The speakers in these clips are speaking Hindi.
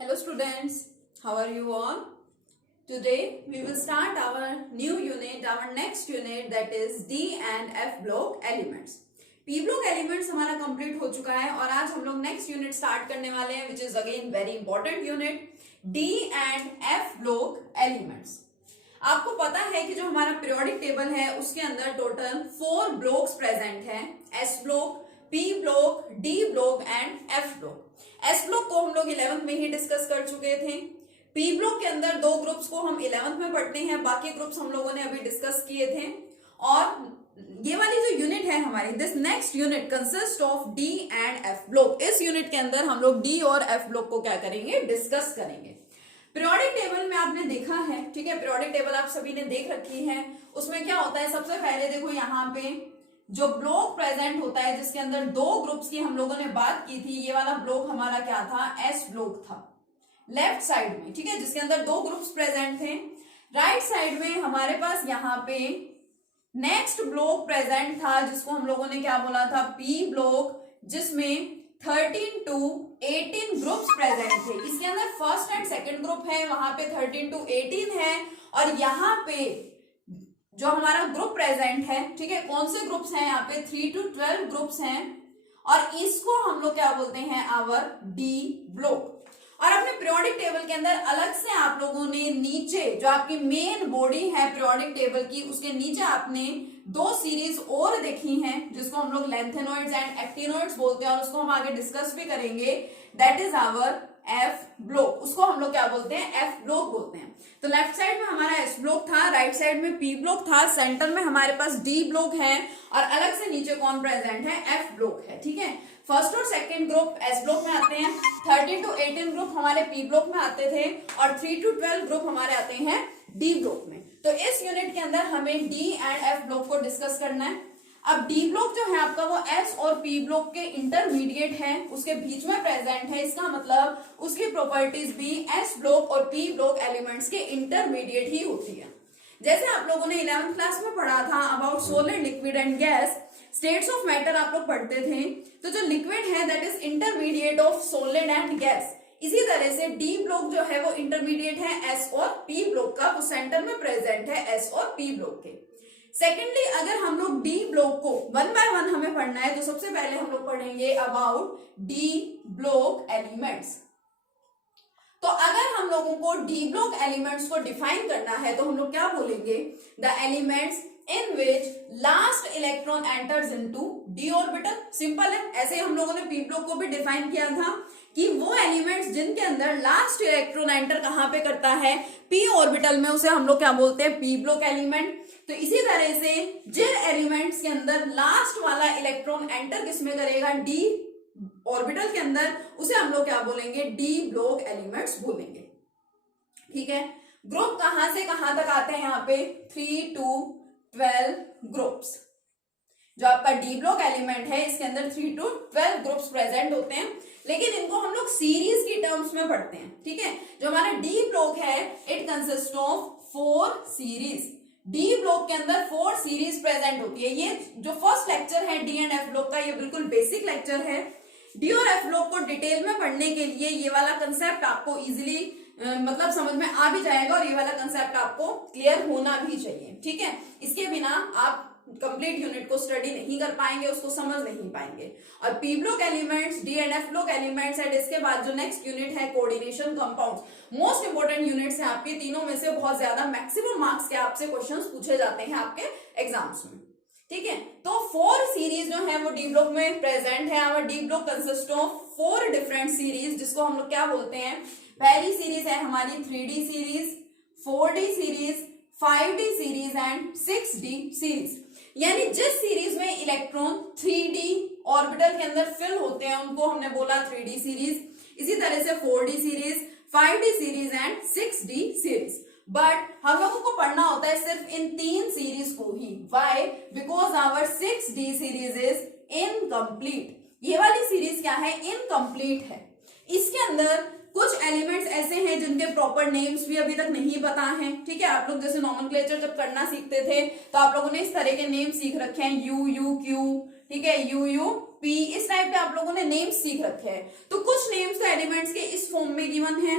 Hello students, how are you all? Today we will start our new unit, our next unit, that is D and F block elements. P block elements हमारा complete हो चुका है और आज हम लोग next unit start करने वाले हैं, which is again very important unit, D and F block elements. आपको पता है कि जो हमारा periodic table है उसके अंदर टोटल 4 blocks present हैं, S block, P block, D block and F block. S block को हम लोग 11th में ही डिस्कस कर चुके थे. पी ब्लॉक के अंदर दो ग्रुप्स को हम 11th में पढ़ते हैं, बाकी ग्रुप्स हम लोगों ने अभी डिस्कस किए थे. और ये वाली जो यूनिट है हमारी, this next unit consist of D and F block. इस यूनिट के अंदर हम लोग डी और एफ ब्लॉक को क्या करेंगे, डिस्कस करेंगे. पीरियोडिक टेबल में आपने देखा है, ठीक है, पीरियोडिक टेबल आप सभी ने देख रखी है. उसमें क्या होता है, सबसे पहले देखो यहाँ पे जो ब्लॉक प्रेजेंट होता है जिसके अंदर दो ग्रुप्स की हम लोगों ने बात की थी, ये वाला ब्लॉक हमारा क्या था, एस ब्लॉक था लेफ्ट साइड में, ठीक है, जिसके अंदर दो ग्रुप्स प्रेजेंट थे. राइट साइड में हमारे पास यहाँ पे नेक्स्ट ब्लॉक प्रेजेंट था जिसको हम लोगों ने क्या बोला था, पी ब्लॉक, जिसमें 13 to 18 ग्रुप्स प्रेजेंट थे. इसके अंदर फर्स्ट एंड सेकंड ग्रुप है, वहां पे 13 to 18 है. और यहाँ पे जो हमारा ग्रुप प्रेजेंट है, ठीक है, कौन से ग्रुप्स हैं यहाँ पे, 3 to 12 ग्रुप्स हैं. और इसको हम लोग क्या बोलते हैं, आवर डी ब्लॉक. और अपने पीरियोडिक टेबल के अंदर अलग से आप लोगों ने नीचे जो आपकी मेन बॉडी है पीरियोडिक टेबल की, उसके नीचे आपने दो सीरीज और देखी हैं जिसको हम लोग लेंथेनॉइड्स एंड एक्टिनॉइड्स बोलते हैं, और उसको हम आगे डिस्कस भी करेंगे. That is our F block. उसको हम लोग क्या बोलते हैं, एफ ब्लॉक बोलते हैं. तो लेफ्ट साइड में हमारा एस ब्लॉक था, राइट साइड में पी ब्लॉक था, सेंटर में हमारे पास डी ब्लॉक है, और अलग से नीचे कौन प्रेजेंट है, एफ ब्लॉक है. ठीक है, फर्स्ट और सेकंड ग्रुप एस ब्लॉक में आते हैं, 13 to 18 ग्रुप हमारे पी ब्लॉक में आते थे, और 3 to 12 ग्रुप हमारे आते हैं डी ब्लॉक में. तो इस यूनिट के अंदर हमें डी एंड एफ ब्लॉक को डिस्कस करना है. अब डी ब्लॉक जो है आपका वो एस और पी ब्लॉक के इंटरमीडिएट है, उसके बीच में प्रेजेंट है. इसका मतलब उसकी प्रॉपर्टीज भी एस ब्लॉक और पी ब्लॉक एलिमेंट्स के इंटरमीडिएट ही होती है. जैसे आप लोगों ने 11th क्लास में पढ़ा था about solid, liquid and gas, states of matter आप लोग पढ़ते थे. तो जो लिक्विड है that is intermediate of solid and gas. इसी तरह से डी ब्लॉक जो है वो इंटरमीडिएट है एस और पी ब्लॉक का, वो सेंटर में प्रेजेंट है एस और पी ब्लॉक के. सेकेंडली, अगर हम लोग डी ब्लॉक को वन बाय वन हमें पढ़ना है, तो सबसे पहले हम लोग पढ़ेंगे अबाउट डी ब्लॉक एलिमेंट्स. तो अगर हम लोगों को डी ब्लॉक एलिमेंट्स को डिफाइन करना है तो हम लोग क्या बोलेंगे, the elements in which last electron enters into D orbital. Simple है, ऐसे हम लोगों ने पी ब्लॉक को भी डिफाइन किया था कि वो एलिमेंट्स जिनके अंदर लास्ट इलेक्ट्रॉन एंटर कहां पे करता है, पी ऑर्बिटल में, उसे हम लोग क्या बोलते हैं, पी ब्लॉक एलिमेंट. तो इसी तरह से जिन एलिमेंट्स के अंदर लास्ट वाला इलेक्ट्रॉन एंटर किसमें करेगा, डी ऑर्बिटल के अंदर, उसे हम लोग क्या बोलेंगे, डी ब्लॉक एलिमेंट्स बोलेंगे. ठीक है, ग्रुप कहां से कहां तक आते हैं, यहाँ पे 3 to 12 ग्रुप्स. जो आपका डी ब्लॉक एलिमेंट है इसके अंदर 3 to 12 ग्रुप्स प्रेजेंट होते हैं, लेकिन इनको हम लोग सीरीज की टर्म्स में पढ़ते हैं. ठीक है, जो हमारा डी ब्लॉक है it consist of 4 series. D block के अंदर 4 सीरीज प्रेजेंट होती है. ये जो फर्स्ट लेक्चर है डी एंड एफ ब्लॉक का, ये बिल्कुल बेसिक लेक्चर है. डी और एफ ब्लॉक को डिटेल में पढ़ने के लिए ये वाला कंसेप्ट आपको इजीली मतलब समझ में आ भी जाएगा, और ये वाला कंसेप्ट आपको क्लियर होना भी चाहिए. ठीक है, इसके बिना आप कंप्लीट यूनिट को स्टडी नहीं कर पाएंगे, उसको समझ नहीं पाएंगे. और P block elements, D and F block elements, and इसके बाद जो नेक्स्ट यूनिट है coordination compounds, most important units हैं आपके. तीनों में से बहुत ज्यादा मैक्सिमम मार्क्स के आपसे क्वेश्चंस पूछे जाते हैं आपके एग्जाम्स में. ठीक है, तो 4 सीरीज जो है वो डी ब्लॉक में प्रेजेंट है. Our D block consist of 4 different series, जिसको हम लोग क्या बोलते हैं, पहली सीरीज है हमारी 3D series, 4D series, 5D series and 6D series. यानी जिस सीरीज में इलेक्ट्रॉन 3D ऑर्बिटल के अंदर फिल होते हैं उनको हमने बोला 3D सीरीज. इसी तरह से 4D series, 5D series and 6D series. But हम लोगों को पढ़ना होता है सिर्फ इन 3 सीरीज को ही. Why? Because our 6D series is incomplete. ये वाली सीरीज क्या है, इनकम्प्लीट है. इसके अंदर कुछ एलिमेंट्स ऐसे हैं जिनके प्रॉपर नेम्स भी अभी तक नहीं पता हैं. ठीक है, आप लोग जैसे नॉमेनक्लेचर जब करना सीखते थे तो आप लोगों ने इस तरह के नेम सीख रखे हैं, यू, क्यू, ठीक है, UUP, इस टाइप के आप लोगों ने नेम्स सीख रखे हैं। तो कुछ नेम्स तो एलिमेंट्स के इस फॉर्म में गिवन है,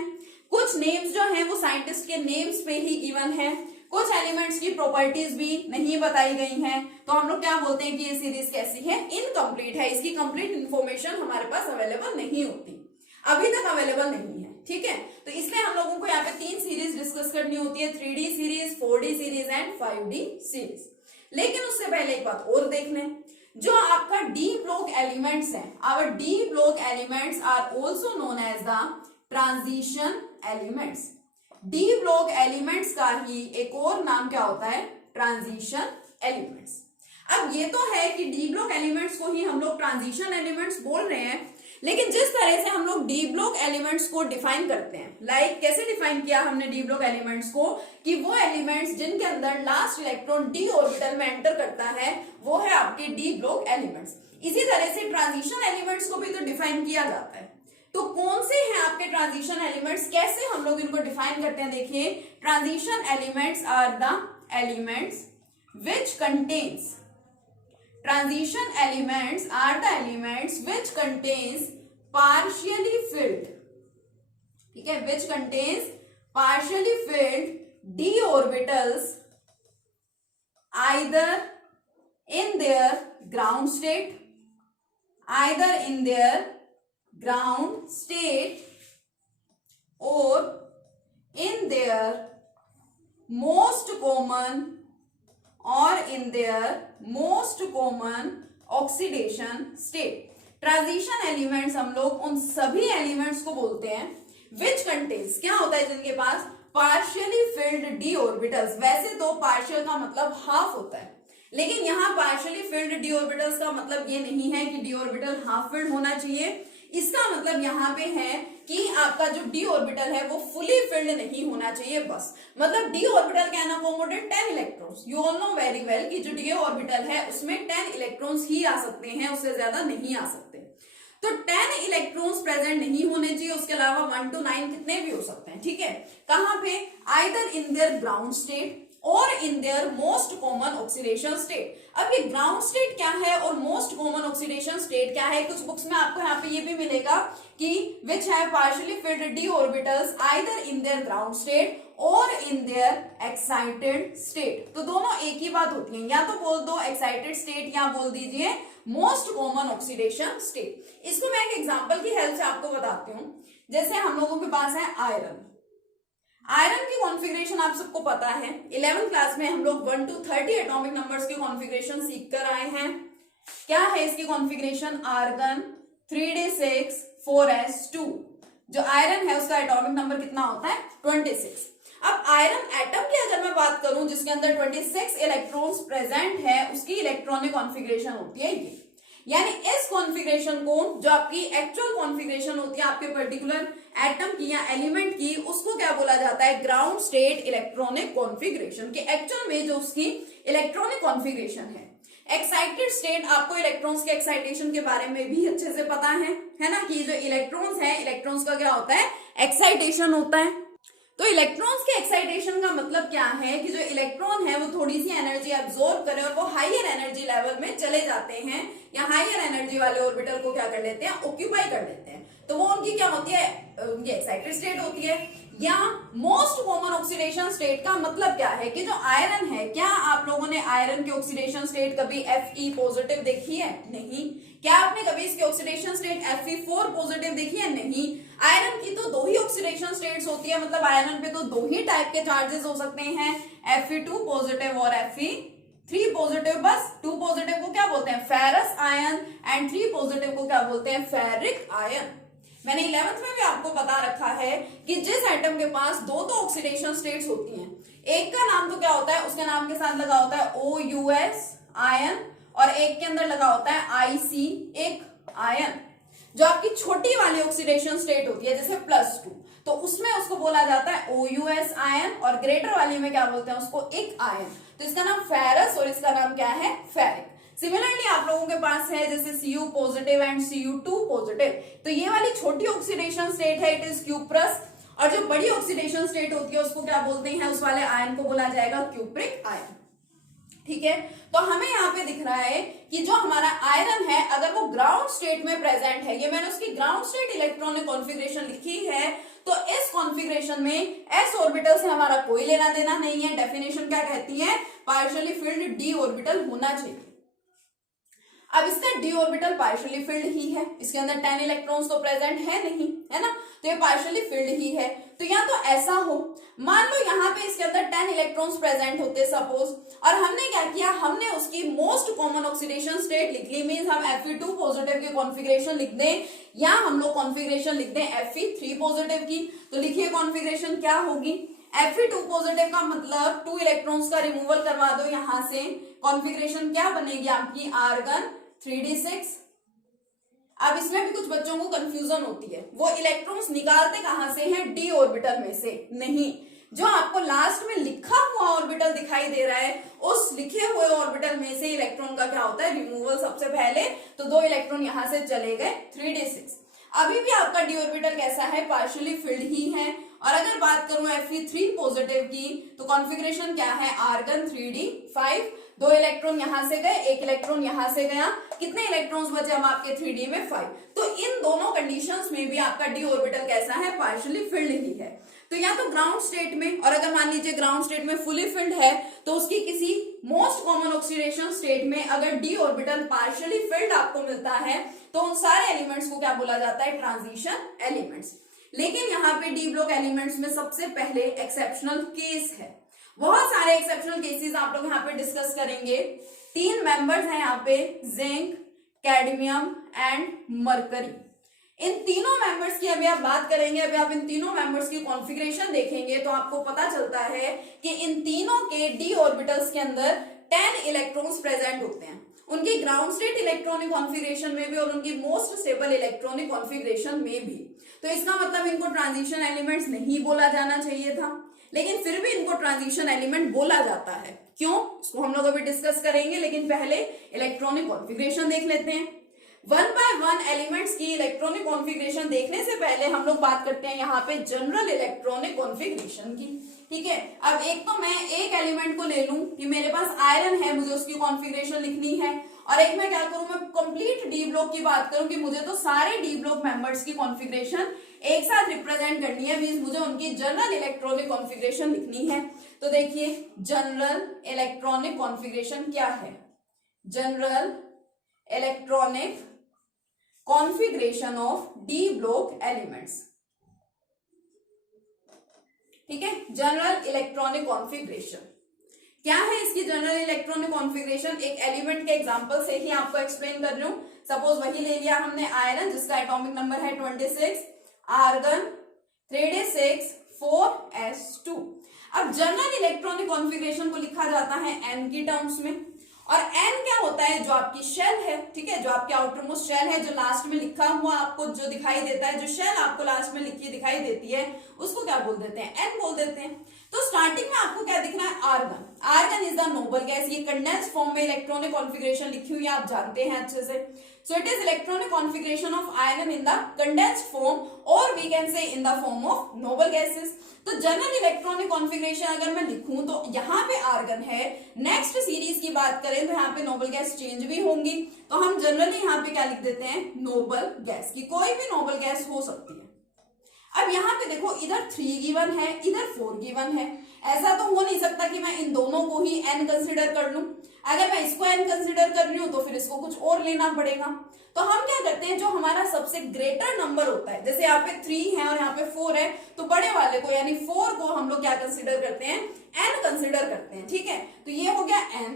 कुछ नेम्स जो हैं वो साइंटिस्ट के नेम्स पे ही गिवन है, कुछ एलिमेंट्स की प्रॉपर्टीज भी नहीं बताई गई हैं। तो हम लोग क्या बोलते हैं कि ये सीरीज कैसी है, इनकम्प्लीट है, इसकी कंप्लीट इंफॉर्मेशन हमारे पास अवेलेबल नहीं होती, अभी तक अवेलेबल नहीं है, ठीक है। तो इसलिए हम लोगों को यहाँ पे 3 सीरीज डिस्कस करनी होती है, 3D series, 4D series and 5D series. लेकिन उससे पहले एक बात और देख लें, जो आपका डी ब्लॉक एलिमेंट्स हैं, our D block elements are also known as the transition elements. D block elements का ही एक और नाम क्या होता है, ट्रांजिशन एलिमेंट्स। अब ये तो है कि डी ब्लॉक एलिमेंट्स को ही हम लोग ट्रांजिशन एलिमेंट्स बोल रहे हैं, लेकिन जिस तरह से हम लोग डी ब्लॉक एलिमेंट्स को डिफाइन करते हैं, लाइक कैसे डिफाइन किया हमने डी ब्लॉक एलिमेंट्स को, कि वो एलिमेंट्स जिनके अंदर लास्ट इलेक्ट्रॉन डी ऑर्बिटल में एंटर करता है वो है आपके डी ब्लॉक एलिमेंट्स। इसी तरह से ट्रांजिशन एलिमेंट्स को भी तो डिफाइन किया जाता है। तो कौन से हैं आपके ट्रांजिशन एलिमेंट्स, कैसे हम लोग इनको डिफाइन करते हैं, देखिए, transition elements are the elements which contains, transition elements are the elements which contains partially filled, ठीक है, which contains partially filled d orbitals either in their ground state, either in their ground state or in their most common or in their most common oxidation state। Transition elements हम लोग उन सभी एलिमेंट्स को बोलते हैं विच कंटेन्स, क्या होता है, जिनके पास पार्शियली फिल्ड डी ऑर्बिटल्स। वैसे तो पार्शियल का मतलब हाफ होता है, लेकिन यहाँ पार्शियली फिल्ड डी ऑर्बिटल्स का मतलब ये नहीं है कि डी ऑर्बिटल हाफ फिल्ड होना चाहिए। इसका मतलब यहाँ पे है कि आपका जो डी ऑर्बिटल है वो फुली फिल्ड नहीं होना चाहिए, बस। मतलब D orbital can accommodate 10 electrons. You all know very well कि जो डी ऑर्बिटल है उसमें 10 इलेक्ट्रॉन्स ही आ सकते हैं, उससे ज्यादा नहीं आ सकते। तो 10 इलेक्ट्रॉन्स प्रेजेंट नहीं होने चाहिए, उसके अलावा 1 to 9 कितने भी हो सकते हैं, ठीक है। कहां पे, either in their ground state और in their most common oxidation state. अब ये ग्राउंड स्टेट क्या है और मोस्ट कॉमन ऑक्सीडेशन स्टेट क्या है, कुछ बुक्स में आपको यहाँ पे ये भी मिलेगा कि विच है partially field D orbitals either in their ground state और इन देयर एक्साइटेड स्टेट। तो दोनों एक ही बात होती है, या तो बोल दो एक्साइटेड स्टेट या बोल दीजिए मोस्ट कॉमन ऑक्सीडेशन स्टेट। इसको मैं एक एग्जांपल की हेल्प से आपको बताती हूँ। जैसे हम लोगों के पास है आयरन। आयरन की कॉन्फ़िगरेशन आप सबको पता है, 11th क्लास में हम लोग 1 to 30 एटॉमिक नंबर्स की कॉन्फ़िगरेशन सीख कर आए हैं। क्या है इसकी कॉन्फ़िगरेशन, आर्गन 3d6 4s2। जो आयरन है उसका एटॉमिक नंबर कितना होता है, 26। अब आयरन एटम की अगर मैं बात करूं जिसके अंदर 26 इलेक्ट्रॉन्स प्रेजेंट है, उसकी इलेक्ट्रॉनिक कॉन्फ़िगरेशन होती है ये। यानी इस कॉन्फ़िगरेशन को, जो आपकी एक्चुअल कॉन्फ़िगरेशन होती है आपके पर्टिकुलर एटम की या एलिमेंट की, उसको क्या बोला जाता है, ग्राउंड स्टेट इलेक्ट्रॉनिक कॉन्फ़िगरेशन। कि एक्चुअल में जो उसकी इलेक्ट्रॉनिक कॉन्फ़िगरेशन है। एक्साइटेड स्टेट, आपको इलेक्ट्रॉन्स के एक्साइटेशन के बारे में भी अच्छे से पता है ना, कि जो इलेक्ट्रॉन्स है, इलेक्ट्रॉन्स का क्या होता है, एक्साइटेशन होता है। तो इलेक्ट्रॉन्स के एक्साइटेशन का मतलब क्या है कि जो इलेक्ट्रॉन है वो थोड़ी सी एनर्जी एब्जॉर्ब करे और वो हायर एनर्जी लेवल में चले जाते हैं, या हायर एनर्जी वाले ऑर्बिटल को क्या कर लेते हैं, ऑक्यूपाई कर लेते हैं। तो वो उनकी क्या होती है, ये एक्साइटेड स्टेट होती है। या मोस्ट कॉमन ऑक्सीडेशन स्टेट का मतलब क्या है कि जो आयरन है, क्या आप लोगों ने आयरन की ऑक्सीडेशन स्टेट कभी Fe पॉजिटिव देखी है, नहीं। क्या आपने कभी इसकी ऑक्सीडेशन स्टेट Fe4 पॉजिटिव देखी है, नहीं। आयरन की तो 2 ही ऑक्सीडेशन स्टेट्स होती है, मतलब आयरन पे तो 2 ही टाइप के चार्जेस हो सकते हैं, Fe2 पॉजिटिव और Fe3 पॉजिटिव। बस 2 पॉजिटिव को क्या बोलते हैं, फेरस आयन, एंड 3 पॉजिटिव को क्या बोलते हैं, फेरिक आयन। मैंने 11th में भी आपको बता रखा है कि जिस एटम के पास 2 तो ऑक्सीडेशन स्टेट्स होती हैं, एक का नाम तो क्या होता है, उसके नाम के साथ लगा होता है OUS आयन, और एक के अंदर लगा होता है IC एक आयन। जो आपकी छोटी वाली ऑक्सीडेशन स्टेट होती है जैसे +2, तो उसमें उसको बोला जाता है OUS आयन, और ग्रेटर वाली में क्या बोलते हैं उसको, एक आयन। तो इसका नाम फेरस और इसका नाम क्या है, फेरिक। सिमिलरली आप लोगों के पास है जैसे Cu positive and Cu2 positive, तो ये वाली छोटी ऑक्सीडेशन स्टेट है, इट इज क्यूप्रस, और जो बड़ी ऑक्सीडेशन स्टेट होती है उसको क्या बोलते हैं, उस वाले आयन को बोला जाएगा क्यूप्रिक आयन। ठीक है, तो हमें यहाँ पे दिख रहा है कि जो हमारा आयरन है अगर वो ग्राउंड स्टेट में प्रेजेंट है, ये मैंने उसकी ग्राउंड स्टेट इलेक्ट्रॉनिक कॉन्फ़िगरेशन लिखी है, तो इस कॉन्फ़िगरेशन में s ऑर्बिटल से हमारा कोई लेना देना नहीं है। डेफिनेशन क्या कहती है, पार्शियली फिल्ड d ऑर्बिटल होना चाहिए। अब इसका d ऑर्बिटल पार्शियली फिल्ड ही है, इसके अंदर 10 इलेक्ट्रॉन्स तो प्रेजेंट है नहीं, है ना, तो ये पार्शियली फिल्ड ही है। तो या तो ऐसा हो, मान लो यहाँ पे इसके अंदर 10 इलेक्ट्रॉन्स प्रेजेंट होते सपोज, और हमने क्या किया, हमने उसकी मोस्ट कॉमन ऑक्सीडेशन स्टेट लिख ली, मींस हम Fe2 पॉजिटिव की कॉन्फ़िगरेशन लिख दें, या हम लोग कॉन्फ़िगरेशन लिख दें Fe3 पॉजिटिव की। तो लिखिए कॉन्फ़िगरेशन क्या होगी, Fe2 पॉजिटिव का मतलब 2 इलेक्ट्रॉन्स का रिमूवल करवा दो यहां से, कॉन्फ़िगरेशन क्या बनेगी आपकी, आर्गन 3d6। अब इसमें भी कुछ बच्चों को कंफ्यूजन होती है, वो इलेक्ट्रॉन्स निकालते कहां से हैं, d ऑर्बिटल में से नहीं, जो आपको लास्ट में लिखा हुआ ऑर्बिटल दिखाई दे रहा है उस लिखे हुए ऑर्बिटल में से इलेक्ट्रॉन का क्या होता है, रिमूवल सबसे पहले। तो 2 इलेक्ट्रॉन यहां से चले गए 3d6। अभी भी आपका d ऑर्बिटल कैसा है, पार्शियली फिल्ड ही है। और अगर बात करूं Fe3 पॉजिटिव की, तो कॉन्फ़िगरेशन क्या है, आर्गन 3d5, 2 इलेक्ट्रॉन यहां से गए, 1 इलेक्ट्रॉन यहां से गया, कितने इलेक्ट्रॉन्स बचे हम आपके 3d में, 5। तो इन दोनों कंडीशंस में भी आपका d ऑर्बिटल कैसा है, पार्शियली फिल्ड ही है। तो या तो ग्राउंड स्टेट में, और अगर मान लीजिए ग्राउंड स्टेट में फुली फिल्ड है, तो उसकी किसी मोस्ट कॉमन ऑक्सीडेशन स्टेट में अगर d ऑर्बिटल पार्शियली फिल्ड आपको मिलता है, तो उन सारे एलिमेंट्स को क्या बोला जाता है, ट्रांजिशन एलिमेंट्स। लेकिन यहाँ पे डी ब्लॉक एलिमेंट्स में सबसे पहले एक्सेप्शनल केस है, बहुत सारे एक्सेप्शनल केसेस आप लोग यहाँ पे डिस्कस करेंगे। 3 मेंबर्स हैं यहाँ पे, जिंक, कैडमियम एंड मरकरी। इन तीनों मेंबर्स की अभी आप बात करेंगे, अभी आप इन तीनों मेंबर्स की कॉन्फ़िगरेशन देखेंगे तो आपको पता चलता है कि इन तीनों के डी ऑर्बिटल्स के अंदर 10 इलेक्ट्रॉन्स प्रेजेंट होते हैं, उनकी ग्राउंड स्टेट इलेक्ट्रॉनिक कॉन्फ़िगरेशन में भी और उनकी मोस्ट स्टेबल इलेक्ट्रॉनिक कॉन्फ़िगरेशन में भी। तो इसका मतलब इनको ट्रांजिशन एलिमेंट्स नहीं बोला जाना चाहिए था, लेकिन फिर भी इनको ट्रांजिशन एलिमेंट बोला जाता है। क्यों, इसको हम लोग अभी डिस्कस करेंगे, लेकिन पहले इलेक्ट्रॉनिक कॉन्फ़िगरेशन देख लेते हैं। 1 by 1 एलिमेंट्स की इलेक्ट्रॉनिक कॉन्फ़िगरेशन देखने से पहले हम लोग बात करते हैं यहाँ पे जनरल इलेक्ट्रॉनिक कॉन्फ़िगरेशन की। ठीक है, अब एक तो मैं एक एलिमेंट को ले लूं कि मेरे पास आयरन है, मुझे उसकी कॉन्फ़िगरेशन लिखनी है, और एक मैं क्या करूं, मैं कंप्लीट डी ब्लॉक की बात करूं कि मुझे तो सारे डी ब्लॉक मेंबर्स की कॉन्फ़िगरेशन एक साथ रिप्रेजेंट करनी है, मींस मुझे उनकी जनरल इलेक्ट्रॉनिक कॉन्फ़िगरेशन लिखनी है। तो देखिए जनरल इलेक्ट्रॉनिक कॉन्फ़िगरेशन क्या है, general electronic configuration of D block elements. ठीक है, जनरल इलेक्ट्रॉनिक कॉन्फ़िगरेशन क्या है, इसकी जनरल इलेक्ट्रॉनिक कॉन्फ़िगरेशन एक एलिमेंट के एग्जांपल से ही आपको एक्सप्लेन कर रही हूं। सपोज वही ले लिया हमने आयरन, जिसका एटॉमिक नंबर है 26, आर्गन 3d6 4s2। अब जनरल इलेक्ट्रॉनिक कॉन्फ़िगरेशन को लिखा जाता है n की टर्म्स में, और n क्या होता है, जो आपकी शेल है, ठीक है, जो आपकी आउटर मोस्ट शेल है, जो लास्ट में लिखा हुआ आपको जो दिखाई देता है, जो शेल आपको लास्ट में लिखी दिखाई देती है, उसको क्या बोल देते हैं, n बोल देते हैं। तो स्टार्टिंग में आपको क्या दिख रहा है, argon. Argon is the noble gas, ये कंडेंस फॉर्म में इलेक्ट्रॉनिक कॉन्फ़िगरेशन लिखी हुई है, आप जानते हैं अच्छे से। So it is electronic configuration of iron in the condensed form, और we can say in the form of noble gases. तो जनरल इलेक्ट्रॉनिक कॉन्फ़िगरेशन अगर मैं लिखूं तो यहाँ पे आर्गन है, नेक्स्ट सीरीज की बात करें तो यहाँ पे नोबल गैस चेंज भी होंगी, तो हम जनरली यहाँ पे क्या लिख देते हैं, नोबल गैस, की कोई भी नोबल गैस हो सकती है। अब यहाँ पे देखो, इधर 3 गिवन है, इधर 4 गिवन है, ऐसा तो हो नहीं सकता कि मैं इन दोनों को ही n कंसिडर कर लूं। अगर मैं इसको n कंसिडर कर रही हूं तो फिर इसको कुछ और लेना पड़ेगा। तो हम क्या करते हैं, जो हमारा सबसे ग्रेटर नंबर होता है, जैसे यहाँ पे 3 है और यहाँ पे 4 है, तो बड़े वाले को यानी 4 को हम लोग क्या कंसिडर करते हैं, n कंसिडर करते हैं। ठीक है, तो ये हो गया n,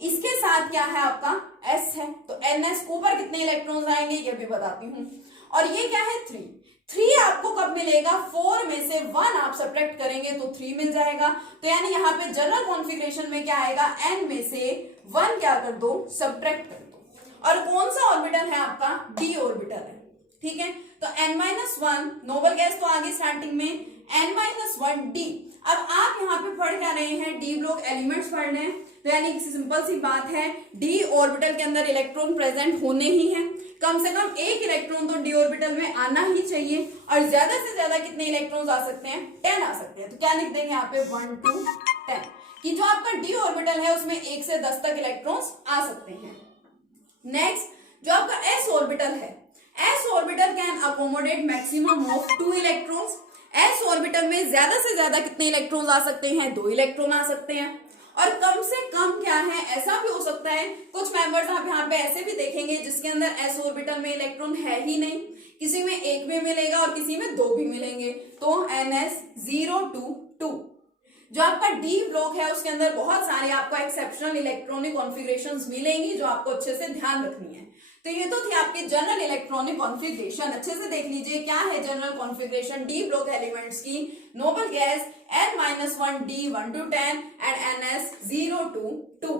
इसके साथ क्या है आपका s है, तो ns ऊपर कितने इलेक्ट्रॉन्स आएंगे ये भी बताती हूँ। और ये क्या है 3 आपको कब मिलेगा, 4 में से 1 आप सब्ट्रैक्ट करेंगे तो 3 मिल जाएगा। तो यानी यहाँ पे जनरल कॉन्फ़िगरेशन में क्या आएगा, n में से 1 क्या कर दो, सब्ट्रैक्ट कर दो। और कौन सा ऑर्बिटल है आपका, d ऑर्बिटल है। ठीक है, तो n-1 नोबल गैस तो आगे स्टार्टिंग में, n-1 d। अब आप यहाँ पे पढ़ क्या रहे हैं, डी ब्लॉक एलिमेंट्स पढ़ रहे हैं, तो यानी सिंपल सी बात है, डी ऑर्बिटल के अंदर इलेक्ट्रॉन प्रेजेंट होने ही है, कम से कम एक इलेक्ट्रॉन तो डी ऑर्बिटल में आना ही चाहिए, और ज्यादा से ज्यादा कितने इलेक्ट्रॉन्स आ सकते हैं, 10 आ सकते हैं। तो क्या लिख देंगे यहाँ पे 1 to 10। कि जो आपका डी ऑर्बिटल है उसमें 1 से 10 तक इलेक्ट्रॉन्स आ सकते हैं। नेक्स्ट जो आपका एस ऑर्बिटल है, S orbital can accommodate maximum of 2 electrons. S orbital में ज्यादा से ज्यादा कितने इलेक्ट्रॉन्स आ सकते हैं, 2 इलेक्ट्रॉन आ सकते हैं। और कम से कम क्या है, ऐसा भी हो सकता है कुछ मेंबर्स आप यहाँ पे ऐसे भी देखेंगे जिसके अंदर एस ऑर्बिटल में इलेक्ट्रॉन है ही नहीं, किसी में 1 भी मिलेगा और किसी में 2 भी मिलेंगे, तो NS022। जो आपका डी ब्लॉक है उसके अंदर बहुत सारे आपको एक्सेप्शनल इलेक्ट्रॉनिक कॉन्फ़िगरेशंस मिलेंगी जो आपको अच्छे से ध्यान रखनी है। तो ये तो थी आपकी जनरल इलेक्ट्रॉनिक कॉन्फ़िगरेशन। अच्छे से देख लीजिए क्या है general configuration D block elements की। Noble gas N-1D 1 to 10 and NS022।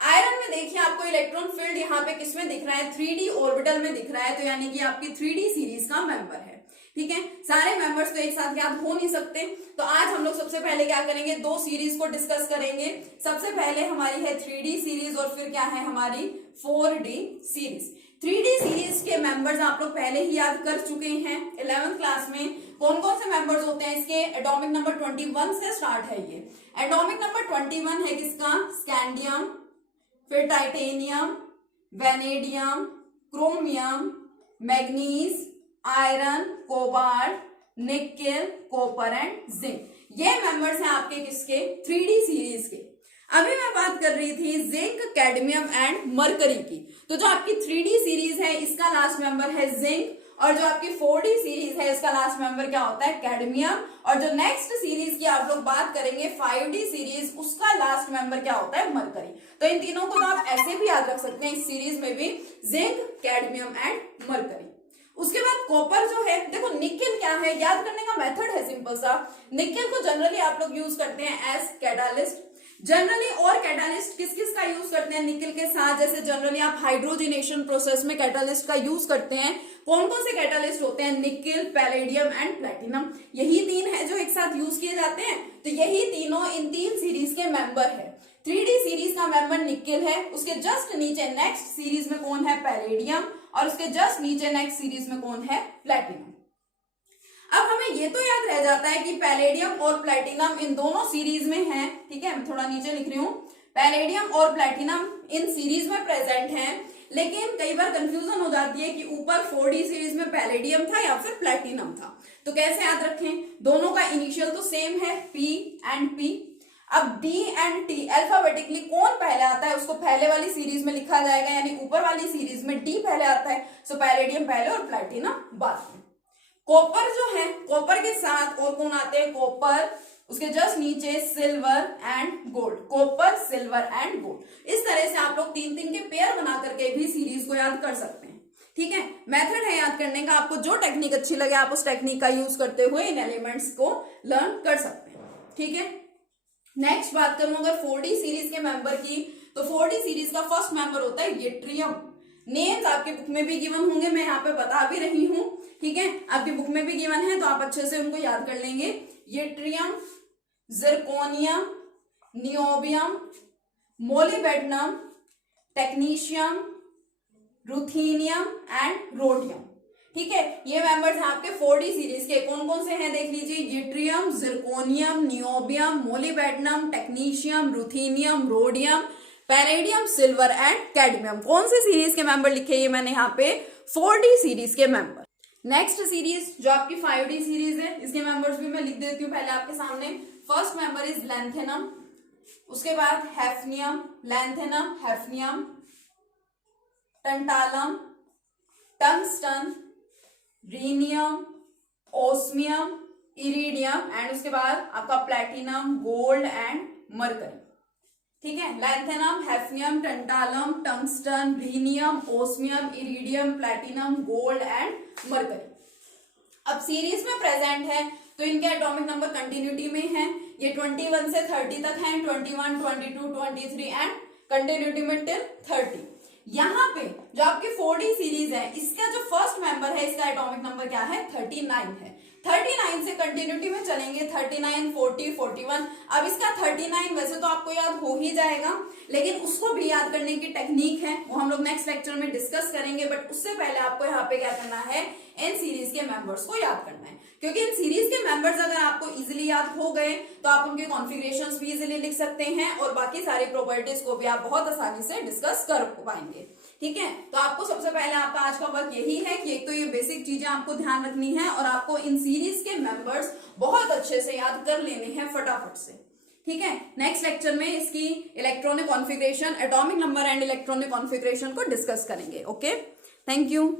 Iron में देखिए आपको इलेक्ट्रॉन फील्ड यहाँ पे किसमें दिख रहा है, 3D ऑर्बिटल में दिख रहा है, तो यानी कि आपकी 3D सीरीज का मेंबर है। ठीक है, सारे मेंबर्स तो एक साथ याद हो नहीं सकते, तो आज हम लोग सबसे पहले क्या करेंगे, 2 सीरीज को डिस्कस करेंगे। सबसे पहले हमारी है 3D सीरीज और फिर क्या है हमारी 4D सीरीज। 3D सीरीज के मेंबर्स आप लोग पहले ही याद कर चुके हैं 11th क्लास में। कौन कौन से मेंबर्स होते हैं इसके, एटॉमिक नंबर 21 से स्टार्ट है ये। एटॉमिक नंबर 21 है किसका, स्कैंडियम, फिर titanium, vanadium, chromium, manganese, iron, cobalt, nickel, copper and zinc. ये मेंबर्स हैं आपके किसके, 3D सीरीज के। अभी मैं बात कर रही थी जिंक, कैडमियम एंड मरकरी की। तो जो आपकी 3D सीरीज है इसका लास्ट मेंबर है जिंक, और जो आपकी 4D सीरीज है इसका लास्ट मेंबर क्या होता है, कैडमियम। और जो नेक्स्ट सीरीज की आप लोग बात करेंगे 5D सीरीज, उसका लास्ट मेंबर क्या होता है, मरकरी। तो इन तीनों को तो आप ऐसे भी याद रख सकते हैं इस सीरीज में भी, जिंक, कैडमियम एंड मरकरी। उसके बाद कॉपर जो है, देखो निकेल क्या है, याद करने का मेथड है सिंपल सा। निकेल को जनरली आप लोग यूज करते हैं एज कैटालिस्ट। जनरली और कैटालिस्ट किस किस का यूज करते हैं निकेल के साथ, जैसे जनरली आप हाइड्रोजिनेशन प्रोसेस में कैटालिस्ट का यूज करते हैं। कौन कौन से कैटालिस्ट होते हैं, निकेल, पैलेडियम एंड प्लैटिनम। यही 3 है जो एक साथ यूज किए जाते हैं। तो यही तीनों इन 3 सीरीज के मेंबर है। 3D सीरीज का मेंबर निकेल है, उसके जस्ट नीचे नेक्स्ट सीरीज में कौन है, पैलेडियम, और उसके जस्ट नीचे नेक्स्ट सीरीज में कौन है, प्लैटिनम। अब हमें ये तो याद रह जाता है कि पैलेडियम और प्लैटिनम इन दोनों सीरीज में हैं। ठीक है, मैं थोड़ा नीचे लिख रही हूँ, पैलेडियम और प्लैटिनम इन सीरीज में प्रेजेंट हैं। लेकिन कई बार कंफ्यूजन हो जाती है कि ऊपर 4D सीरीज में पैलेडियम था या फिर प्लैटिनम था, तो कैसे याद रखें, दोनों का इनिशियल तो सेम है, P एंड P। अब D एंड T अल्फाबेटिकली कौन पहले आता है उसको पहले वाली सीरीज में लिखा जाएगा, यानी ऊपर वाली सीरीज में D पहले आता है, सो पैलेडियम पहले और प्लैटिनम बाद में। कॉपर जो है, कॉपर के साथ और कौन आते हैं, कॉपर, उसके जस्ट नीचे silver and gold, copper, silver and gold. इस तरह से आप लोग 3-3 के पेयर बना करके भी सीरीज को याद कर सकते हैं। ठीक है, मेथड है याद करने का, आपको जो टेक्निक अच्छी लगे आप उस टेक्निक का यूज करते हुए इन एलिमेंट्स को लर्न कर सकते हैं। ठीक है, नेक्स्ट बात करूं अगर 4D सीरीज के मेंबर की, तो 4D सीरीज का फर्स्ट मेंबर होता है येट्रियम। नेम्स आपके बुक में भी गिवन होंगे, मैं यहाँ पे बता भी रही हूँ। ठीक है, आपकी बुक में भी गिवन है तो आप अच्छे से उनको याद कर लेंगे। Yttrium, zirconium, niobium, molybdenum, technetium, ruthenium and rhodium. ठीक है, ये मेंबर्स हैं आपके 4D सीरीज के। कौन कौन से हैं देख लीजिए, yttrium, zirconium, niobium, molybdenum, technetium, ruthenium, rhodium, palladium, silver and cadmium. कौन से सीरीज के मेंबर लिखे ये मैंने यहाँ पे, 4D सीरीज के मेंबर। नेक्स्ट सीरीज जो आपकी 5D सीरीज है, इसके मेंबर्स भी मैं लिख देती हूँ पहले आपके सामने। फर्स्ट मेंबर इज लैंथेनम, उसके बाद hafnium, lanthanum, hafnium, tantalum, tungsten, rhenium, osmium, iridium and उसके बाद आपका प्लैटिनम, गोल्ड एंड मरकरी। ठीक है, lanthanum, hafnium, tantalum, tungsten, rhenium, osmium, iridium, platinum, gold and mercury. अब सीरीज में प्रेजेंट है तो इनके एटॉमिक नंबर कंटिन्यूटी में है, ये 21 से 30 तक हैं, 21, 22, 23 एंड कंटिन्यूटी में टिल 30। यहाँ पे जो आपकी 4D सीरीज है इसका जो फर्स्ट मेंबर है इसका एटॉमिक नंबर क्या है, 39 है। 39 से कंटिन्यूटी में चलेंगे, 39, 40, 41। अब इसका 39 वैसे तो आपको याद हो ही जाएगा, लेकिन उसको भी याद करने की टेक्निक है, वो हम लोग नेक्स्ट लेक्चर में डिस्कस करेंगे। बट उससे पहले आपको यहाँ पे क्या करना है, इन सीरीज के मेंबर्स को याद करना है, क्योंकि इन सीरीज के मेंबर्स अगर आपको इजीली याद हो गए तो आप उनके कॉन्फ़िगरेशंस भी इजीली लिख सकते हैं और बाकी सारी प्रॉपर्टीज को भी आप बहुत आसानी से डिस्कस कर पाएंगे। ठीक है, तो आपको सबसे पहले आपका आज का वर्क यही है कि एक तो ये बेसिक चीजें आपको ध्यान रखनी है और आपको इन सीरीज के मेंबर्स बहुत अच्छे से याद कर लेने हैं फटाफट से। ठीक है, नेक्स्ट लेक्चर में इसकी electronic configuration, atomic number and electronic configuration को डिस्कस करेंगे। Okay, thank you.